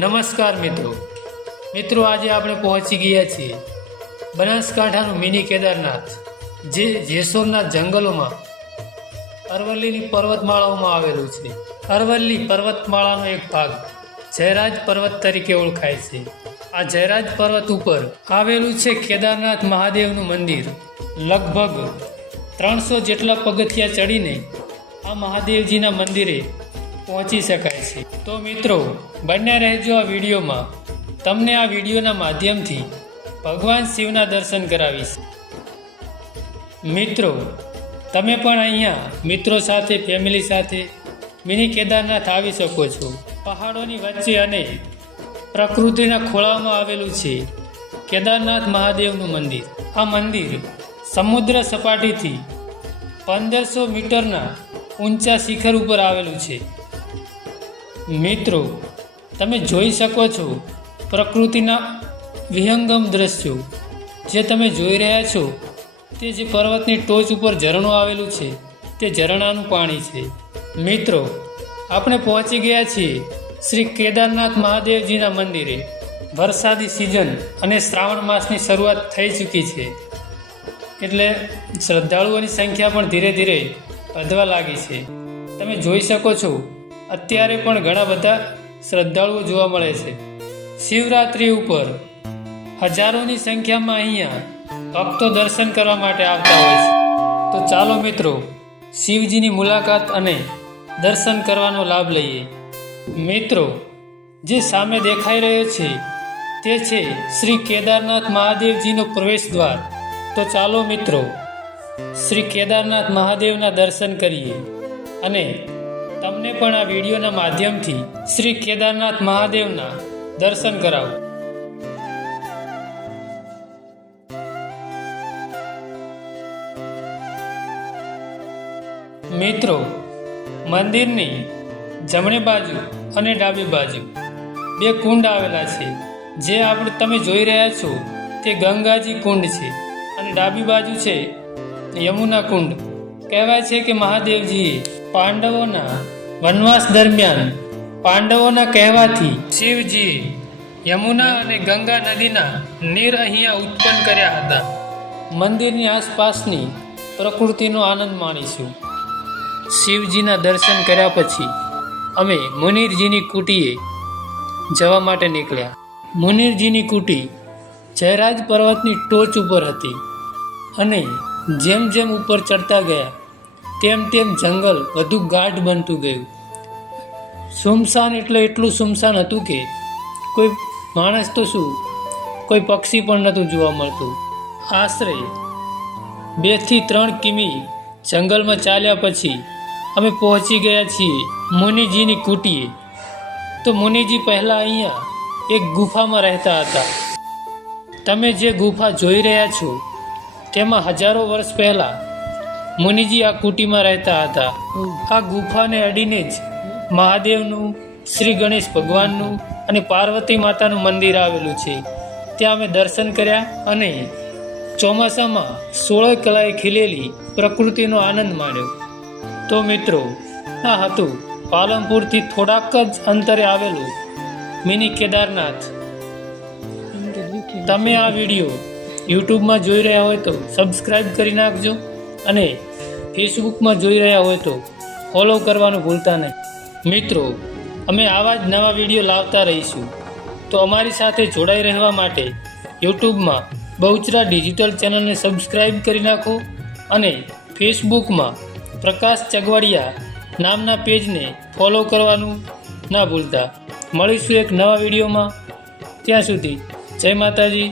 નમસ્કાર મિત્રો આજે આપણે પહોંચી ગયા છીએ બનાસકાંઠાનું મિની કેદારનાથ, જે જેસોરના જંગલોમાં અરવલ્લીની પર્વતમાળાઓમાં આવેલું છે. અરવલ્લી પર્વતમાળાનો એક ભાગ જયરાજ પર્વત તરીકે ઓળખાય છે. આ જયરાજ પર્વત ઉપર આવેલું છે કેદારનાથ મહાદેવનું મંદિર. લગભગ 300 જેટલા પગથિયા ચડીને આ મહાદેવજીના મંદિરે પહોંચી શકાય છે. તો મિત્રો, બન્યા રહેજો આ વિડીયોમાં. તમને આ વિડીયોના માધ્યમથી ભગવાન શિવના દર્શન કરાવીશ. મિત્રો, તમે પણ અહીંયા મિત્રો સાથે, ફેમિલી સાથે મિની કેદારનાથ આવી શકો છો. પહાડોની વચ્ચે અને પ્રકૃતિના ખોળામાં આવેલું છે કેદારનાથ મહાદેવનું મંદિર. આ મંદિર સમુદ્ર સપાટીથી 1500 મીટરના ઊંચા શિખર ઉપર આવેલું છે. મિત્રો, તમે જોઈ શકો છો પ્રકૃતિના વિહંગમ દ્રશ્યો. જે તમે જોઈ રહ્યા છો તે જે પર્વતની ટોચ ઉપર ઝરણું આવેલું છે તે ઝરણાનું પાણી છે. મિત્રો, આપણે પહોંચી ગયા છીએ શ્રી કેદારનાથ મહાદેવજીના મંદિરે. વરસાદી સિઝન અને શ્રાવણ માસની શરૂઆત થઈ ચૂકી છે, એટલે શ્રદ્ધાળુઓની સંખ્યા પણ ધીરે ધીરે વધવા લાગી છે. તમે જોઈ શકો છો અત્યારે પણ ઘણા બધા શ્રદ્ધાળુઓ જોવા મળે છે. શિવરાત્રિ ઉપર હજારોની સંખ્યામાં અહીંયા ભક્તો દર્શન કરવા માટે આવતા હોય છે. તો ચાલો મિત્રો, શિવજીની મુલાકાત અને દર્શન કરવાનો લાભ લઈએ. મિત્રો, જે સામે દેખાઈ રહ્યો છે તે છે શ્રી કેદારનાથ મહાદેવજીનો પ્રવેશ દ્વાર. તો ચાલો મિત્રો, શ્રી કેદારનાથ મહાદેવના દર્શન કરીએ અને તમને પણ આ વિડીયોના માધ્યમથી શ્રી કેદારનાથ મહાદેવના દર્શન કરાવો. મિત્રો, મંદિરની જમણી બાજુ અને ડાબી બાજુ 2 કુંડ આવેલા છે. જે તમે જોઈ રહ્યા છો તે ગંગાજી કુંડ છે અને ડાબી બાજુ છે યમુના કુંડ. કહેવાય છે કે મહાદેવજીએ પાંડવોના વનવાસ દરમિયાન પાંડવોના કહેવાથી શિવજીએ યમુના અને ગંગા નદીના નીર અહીંયા ઉત્પન્ન કર્યા હતા. મંદિરની આસપાસની પ્રકૃતિનો આનંદ માણીશું. શિવજીના દર્શન કર્યા પછી અમે મુનિરજીની કુટીએ જવા માટે નીકળ્યા. મુનિરજીની કુટી જયરાજ પર્વતની ટોચ ઉપર હતી અને જેમ જેમ ઉપર ચડતા ગયા તેમ તેમ જંગલ વધુ ગાઢ બનતું ગયું. સુમસાન એટલે એટલું સુમસાન હતું કે કોઈ માણસ તો શું, કોઈ પક્ષી પણ નહોતું જોવા મળતું. આશરે 2 થી 3 કિમી જંગલમાં ચાલ્યા પછી અમે પહોંચી ગયા છીએ મુનિજીની કુટીએ. તો મુનિજી પહેલાં અહીંયા એક ગુફામાં રહેતા હતા. તમે જે ગુફા જોઈ રહ્યા છો તેમાં હજારો વર્ષ પહેલાં મુનિજી આ કુટીમાં રહેતા હતા. આ ગુફાને અડીને જ મહાદેવનું, શ્રી ગણેશ ભગવાનનું અને પાર્વતી માતાનું મંદિર આવેલું છે. ત્યાં અમે દર્શન કર્યા અને ચોમાસામાં 16 કલાએ ખીલેલી પ્રકૃતિનો આનંદ માણ્યો. તો મિત્રો, આ હતું પાલનપુરથી થોડાક જ અંતરે આવેલું મિની કેદારનાથ. તમે આ વિડીયો યુટ્યુબમાં જોઈ રહ્યા હોય તો સબસ્ક્રાઈબ કરી નાખજો અને ફેસબુકમાં જોઈ રહ્યા હોય તો ફોલો કરવાનું ભૂલતા નહીં. મિત્રો, અમે આવા જ નવા વિડીયો લાવતા રહીશું. તો અમારી સાથે જોડાઈ રહેવા માટે યુટ્યુબમાં બહુચરા ડિજિટલ ચેનલને સબસ્ક્રાઈબ કરી નાખો અને ફેસબુકમાં પ્રકાશ ચગવાડિયા નામના પેજને ફોલો કરવાનું ના ભૂલતા. મળીશું એક નવા વિડીયોમાં. ત્યાં સુધી જય માતાજી,